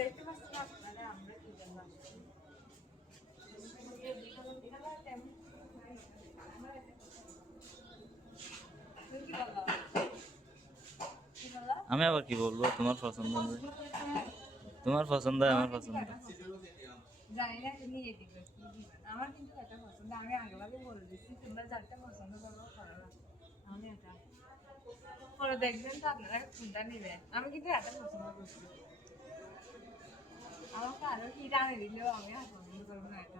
দেখতে পাচ্ছেন আপনারা আমরা কি জন্য আমি আবার কি বলবো, তোমার পছন্দ তোমার পছন্দ আমার পছন্দ জানি না নিয়ে দিবে আমার কিন্তু এটা পছন্দ আমি আগেভাগে বলে দিচ্ছি তোমরা যারটা পছন্দ করো করো না আমি এটা পরে দেখবেন তো আপনারা কোনটা নেবেন আমি কিন্তু এটা পছন্দ করছি আমাকে আরো কি জানে দিলেও আমি আর পছন্দ করবো না এটা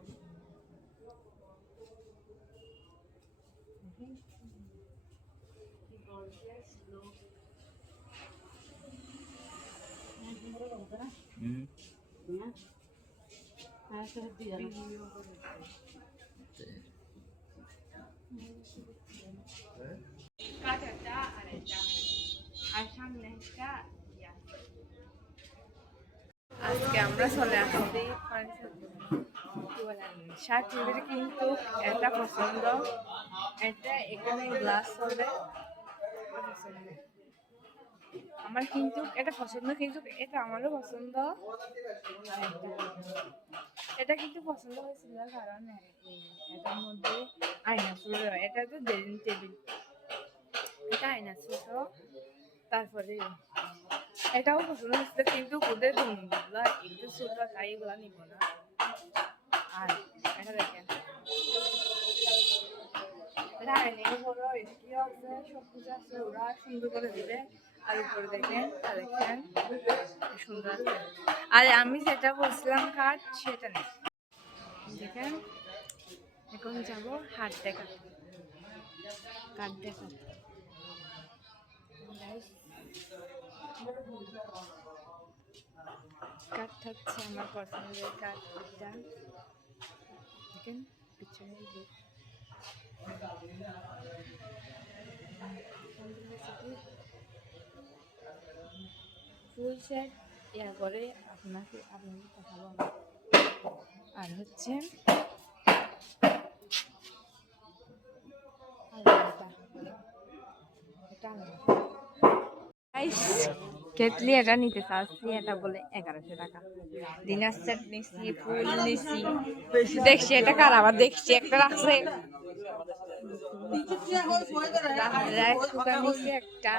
কাঁচাটা আর এটা আর সামনে একটা আজকে আমরা চলে আসছি শার্ট কিন্তু এটা পছন্দ এটা এখানে গ্লাস হবে আমার কিন্তু এটা পছন্দ কিন্তু এটা আমারও পছন্দ এটা কিন্তু পছন্দ হয়েছিল কারণ এটার মধ্যে আয়না ছিল এটা তো ড্রেসিং টেবিল এটা আয়না ছিল তারপরে এটাও পছন্দ হয়েছিল কিন্তু ওদের ধনীগুলা একটু ছোট তাই এগুলা নিব না আর এটা দেখেন এটা আয়নাও বড় এদিকেও আছে সব কিছু আছে ওরা সুন্দর করে দিবে আর উপরে দেখেন সুন্দর আর আমি যেটা বলছিলাম কাঠ সেটা নেই দেখেন এখন যাব হাট দেখা কাঠ দেখা কাঠটা হচ্ছে আমার পছন্দের কাঠটা দেখেন পিছনে ফুল সেট এরপরে আপনাকে দেখাবো আর হচ্ছে কেটলি এটা নিতে চাচ্ছি এটা বলে 1100 টাকা ডিনার সেট নিচ্ছি ফুল নিচ্ছি দেখছি এটা কার আবার দেখছি একটা রাখছে রাইস কুকার নিচ্ছি একটা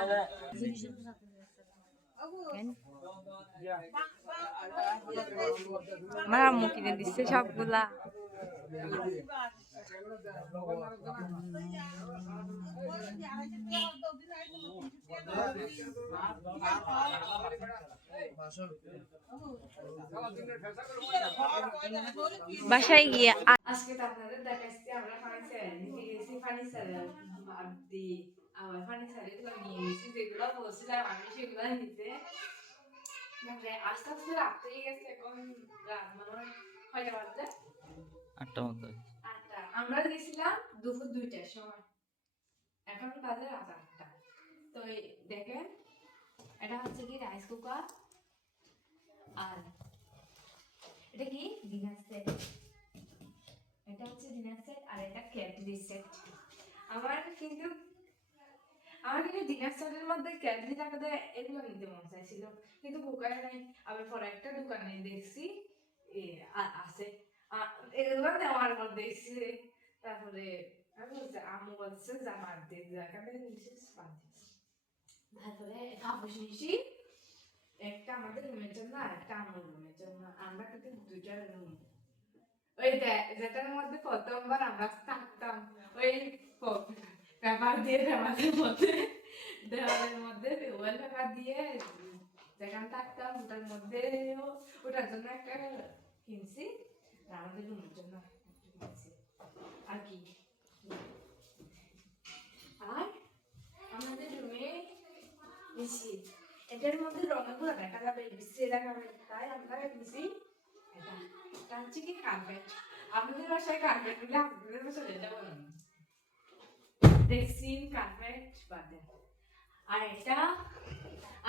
আমার আম্মু কিনে দিচ্ছে সবগুলা বাসায় গিয়ে আজকে তো আপনাদের দেখাচ্ছি আমরা ফার্নিচার নিতে গেছি ফার্নিচার ভাবছি আবার ফার্নিচার এগুলো নিয়ে গেছি যেগুলো বলছিলাম আমি সেগুলো নিতে আস্তে আস্তে রাত হয়ে গেছে এখন রাত মনে হয় কয়টা বাজে 8টা মতো 8টা আমরা গেছিলাম দুপুর 2টার সময় এখন বাজে রাত 8টা তো দেখেন এটা হচ্ছে কি রাইস কুকার আর এটা কি ডিনার সেট এটা হচ্ছে ডিনার সেট আর এটা ক্যাটলি সেট আমার কিন্তু ডিনার সেটের মধ্যে ক্যাটলি টাকাতে এগুলো নিতে মন চাইছিল কিন্তু কুকার নাই আবার পরে একটা দোকানে দেখছি আছে এগুলো নেওয়ার পর দেখছি তারপরে আমি বলছি আম্মু বলছে যা বাদ দিয়ে জায়গাটা নিচ্ছিস বাদ দিচ্ছি তারপরে কাপড় নিয়েছি একটা আমাদের রুমের জন্য আর একটা আমার রুমের জন্য আমরা কিন্তু দুইটা রুম ওই যেটার মধ্যে প্রথমবার আমরা থাকতাম ওই পেপার দিয়ে দেওয়ালের মধ্যে ওয়াল পেপার দিয়ে যেখানে থাকতাম ওটার মধ্যে ওটার জন্য একটা কিনছি আমাদের রুমের জন্য কিনছি আর কি আর আমাদের রুমে নিচ্ছি এটার মধ্যে রঙগুলো দেখা যাবে বিশ্রী দেখাবে তাই আমরা নিচ্ছি এটা হচ্ছে কি কার্পেট আপনাদের বাসায় কার্পেট বলে আপনাদের বাসায় যেটা বলেন ড্রেসিং কার্পেট বাদে আর এটা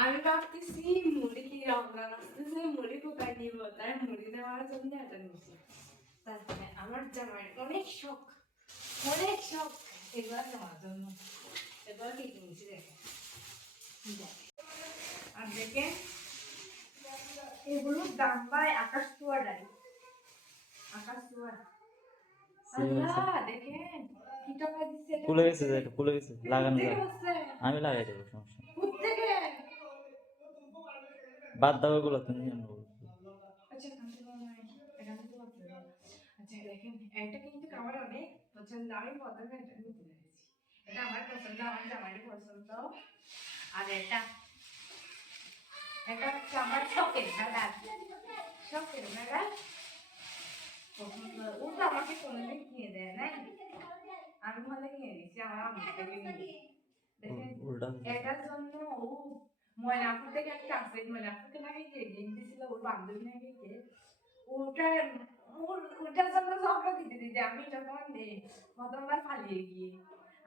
আমি ভাবতেছি মুড়ি কি রমজান আসতেছে মুড়ি কোথায় নিব তাই মুড়ি নেওয়ার জন্য এটা নিচ্ছি তারপরে আমার জামাই অনেক শখ এগুলো নেওয়ার জন্য এগুলো কি কিনছি দেখে আর দেখে এগুলোর দাম পায় আকাশ ছোঁয়া ডাই, আকাশ ছোঁয়া। আল্লাহ দেখেন কি টাকা দিচ্ছে, খুলে গেছে যে, এটা খুলে গেছে, লাগানো থেকে যাবে। বসছে আমি লাগাই দেবো, সমস্যা নেই। থেকে। বাদ দাও এগুলো, তুমি জানো। আচ্ছা কাছে নয়, এখান থেকে বসছে। আচ্ছা দেখেন এটা কিন্তু আমার অনেক পছন্দ, আমি প্রথমে এটা নিতে পেরেছি, এটা আমার পছন্দ, আমার জামাইয়ের পছন্দ। আর এটা এটা হচ্ছে আমার শখের দাদা, শখের দাদা পছন্দ। ও তো আমাকে কোনোদিন কিনে দেয় না, আমি হলে কিনে দিচ্ছি আমার আম্মু থেকে নিয়ে। দেখেন উল্টা এটার জন্য ও ময়নাপুর থেকে একটা আছে, ময়নাপুরকে নাকি যে জিনিস দিছিল ওর বান্ধবী নাকি যে ওটার ওটার জন্য ঝগড়া দিতে দিতে আমি যখন প্রথমবার পালিয়ে গিয়ে,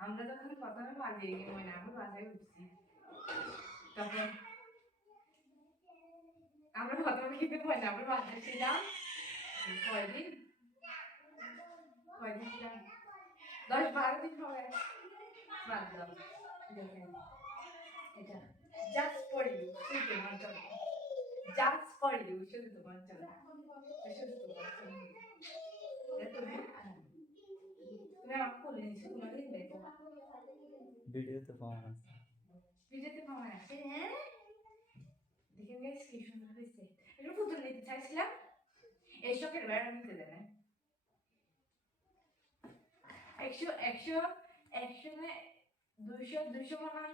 আমরা যখন প্রথমে পালিয়ে গিয়ে ময়নাপুর বাসায় উঠছি, তখন আমরা প্রথমে কিন্তু ময়নাপুর বাসায় ছিলাম কয়দিন, কয়দিন ছিলাম 10-12 দিন হবে, বাদ দাও। দেখেন এটা জাস্ট ফর ইউ, শুধু তোমার জন্য, জাস্ট ফর ইউ, শুধু তোমার জন্য, শুধু তোমার জন্য। তুমি তুমি আমাকে বলে নিছো কোনোদিন দেখো ভিডিওতে পাওয়া না। ভিডিওতে পাওয়া আছে। হ্যাঁ দেখেন গাইস কি সুন্দর হয়েছে, একটু পুতুল নিতে চাইছিলাম, এই শখের বেড়া নিতে দেয় 100 না 200 মনে হয়।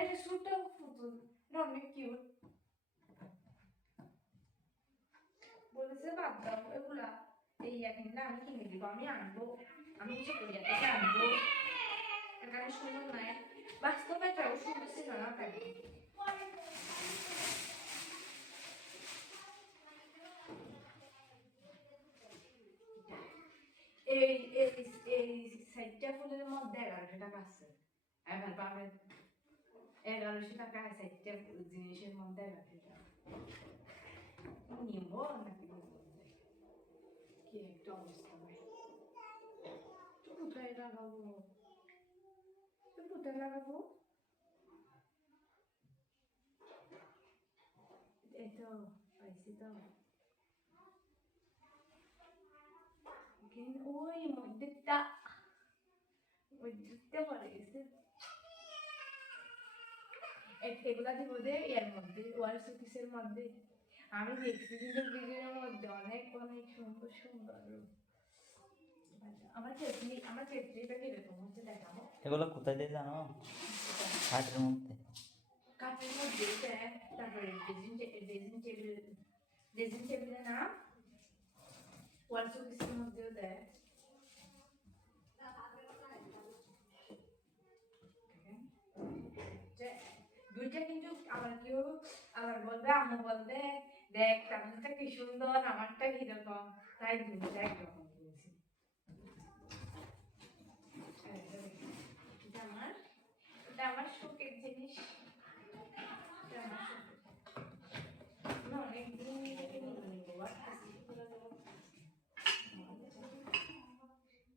এটা ছোট পুতুল, এটা অনেক কিউট। বলেছে বাদ দাও এগুলা, এই এখন না আমি কিনে দিব, আমি আনবো, আমি কিছু করি থেকে আনবো, এখানে সুন্দর নয়, বাস্তবে এটাও সুন্দর ছিল না তাই। এই এই এই সাইডটা ফুলের মধ্যে 1100 টাকা আছে, এবার পাবেন 1100 টাকা সাইডটা জিনিসের মধ্যে 1100 টাকা নিব নাকি কি একটা অবস্থা ভাই, কোথায় লাগাবো, কোথায় লাগাবো, এই তো পাইছি তো, ওই মধ্যেটা পড়ে গেছে, এগুলা দিব দে এর মধ্যে ওয়াল শোকেসের মধ্যে, আমি দেখছি কিন্তু ভিডিওর মধ্যে অনেক অনেক সুন্দর সুন্দর। আমার চেত্রীটা কিরকম হচ্ছে দেখাবো, এগুলো কোথায় দিয়ে জানো? হাটের মধ্যে। কাঠের মধ্যে দেয়, তারপরে ড্রেসিং টেবিলের নাম, ওয়াল শোকেসের মধ্যেও দেয়। দুইটা কিন্তু আবার কেউ আবার বলবে, আম্মু বলবে দেখ আমারটা কি সুন্দর আমারটা কিরকম, তাই দুইটা একরকম কিনেছি। এটা আমার শখের জিনিস, এটা আমার শখের। আমি অনেকদিন থেকে নিব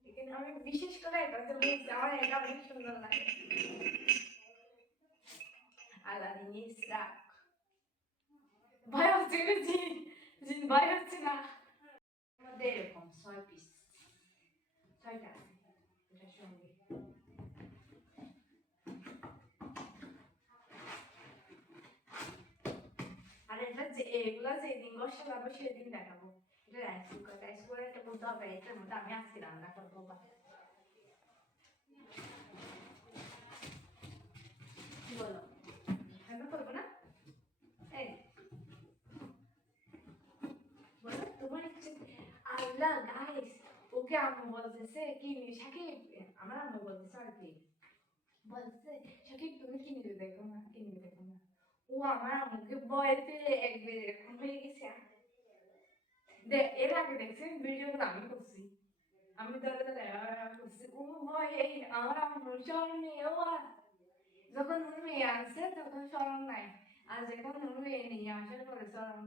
এখানে আমি বিশেষ করে এটা আমার এটা অনেক সুন্দর লাগে, আলাদিনের স্রাক ভয় হচ্ছে না, জিন জিন ভয় হচ্ছে না। মধ্যে এরকম 6 পিস, 6টা এটার সঙ্গে। আর এটা যে এগুলা যেদিন বসে যাবো সেদিন দেখাবো, এটা রাইস কুকার একটা বলতে হবে, এটার মধ্যে আমি আজকে রান্না করবো। কি বলো রান্না করবো না, এই বলো তোমার ইচ্ছে। আল্লাহ গাইস ওকে আম্মু বলতেছে কি সাকিব, আমার আম্মু বলতেছে আর কি বলতেছে সাকিব তুমি কিনে দেখো না, কিনে দেখো না। ও আমার আম্মুকে ভয় পেয়ে একবার এরকম হয়ে গেছে। এর আগে দেখছেন ভিডিওগুলো আমি করছি, আমি ধরে ধরে করছি, ও ভয় এই আমার আম্মুর স্মরণ নেই, ও যখন ওর মেয়ে আসছে তখন স্মরণ নাই, আর যখন ওর মেয়ে নিয়ে আসার পরে স্মরণ।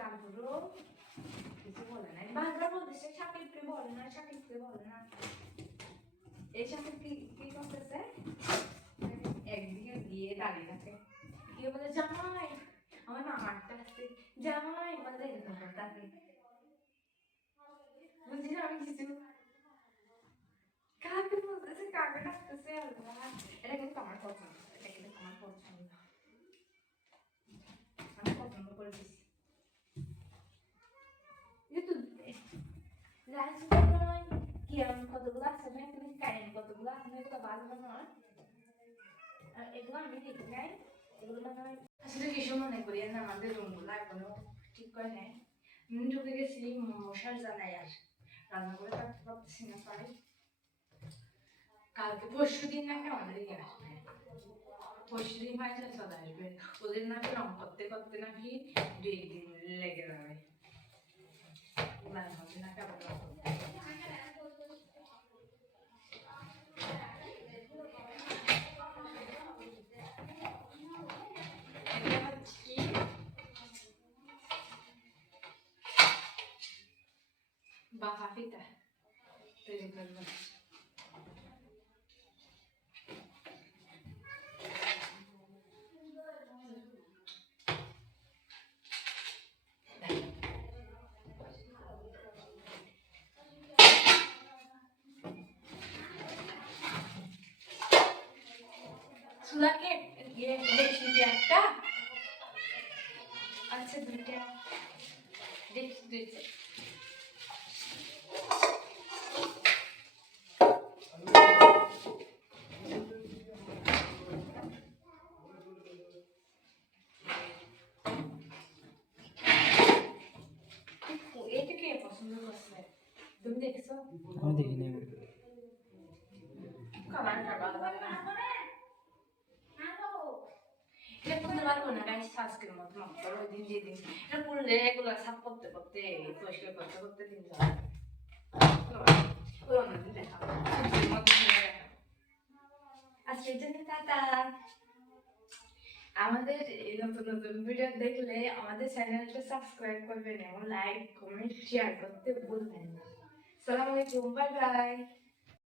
তারপরেও কিছু বলে নাই, বারবার বলতেছে সাকিবকে বলে না, সাকিবকে বলে না। এই সাথে কি কি করতেছে একদিকে গিয়ে দাঁড়িয়ে থাকে গিয়ে বলে জামাই আমার মামারটা আছে জামাই বলে এরকম তাকে বুঝছি না আমি কিছু কাকে বলতেছে কাকে ডাকতেছে আল্লাহ এটা কিন্তু আমার পছন্দ এটা কিন্তু আমার পছন্দ আমি পছন্দ করে দিছি কিন্তু রাজনীতি কি এমন কতগুলো আছে না তুমি কাহিনী কতগুলো আছে না এগুলো বাজবে নয় আর এগুলো আমি দেখি নাই এগুলো মানে আসলে কিছু মনে করি না আমাদের রুমগুলো এখনো ঠিক করে নেয় ঢুকে গেছি মশার জানাই আর রান্না করে থাকতে পারতেছি না পারি কালকে পরশু দিন নাকি আমাদের ইয়ে আসবে পরশু দিন হয়তো চলে আসবে ওদের নাকি রং করতে করতে নাকি 2 দিন লেগে যাবে নাকি আবার রং করতে। এটা হচ্ছে কি বাহা পিঠা তৈরি করবো চুলাকে দেখছি যে একটা আচ্ছা দুইটা দেখছি দুইটা এটা কে পছন্দ করছে তুমি দেখছো আমি দেখিনি কালারটা ভালো লাগে না এটা করতে পারবো না গাইস আজকের মতো মাত্র ওই দিন যেদিন এটা করলে এগুলো সাফ করতে করতে পরিষ্কার করতে করতে দিন যাবে ওই অন্যদিন দেখা আজকের জন্য টাটা আমাদের এই নতুন নতুন ভিডিও দেখলে আমাদের চ্যানেলটা সাবস্ক্রাইব করবেন এবং লাইক কমেন্ট শেয়ার করতে ভুলবেন না আসসালামু আলাইকুম বাই বাই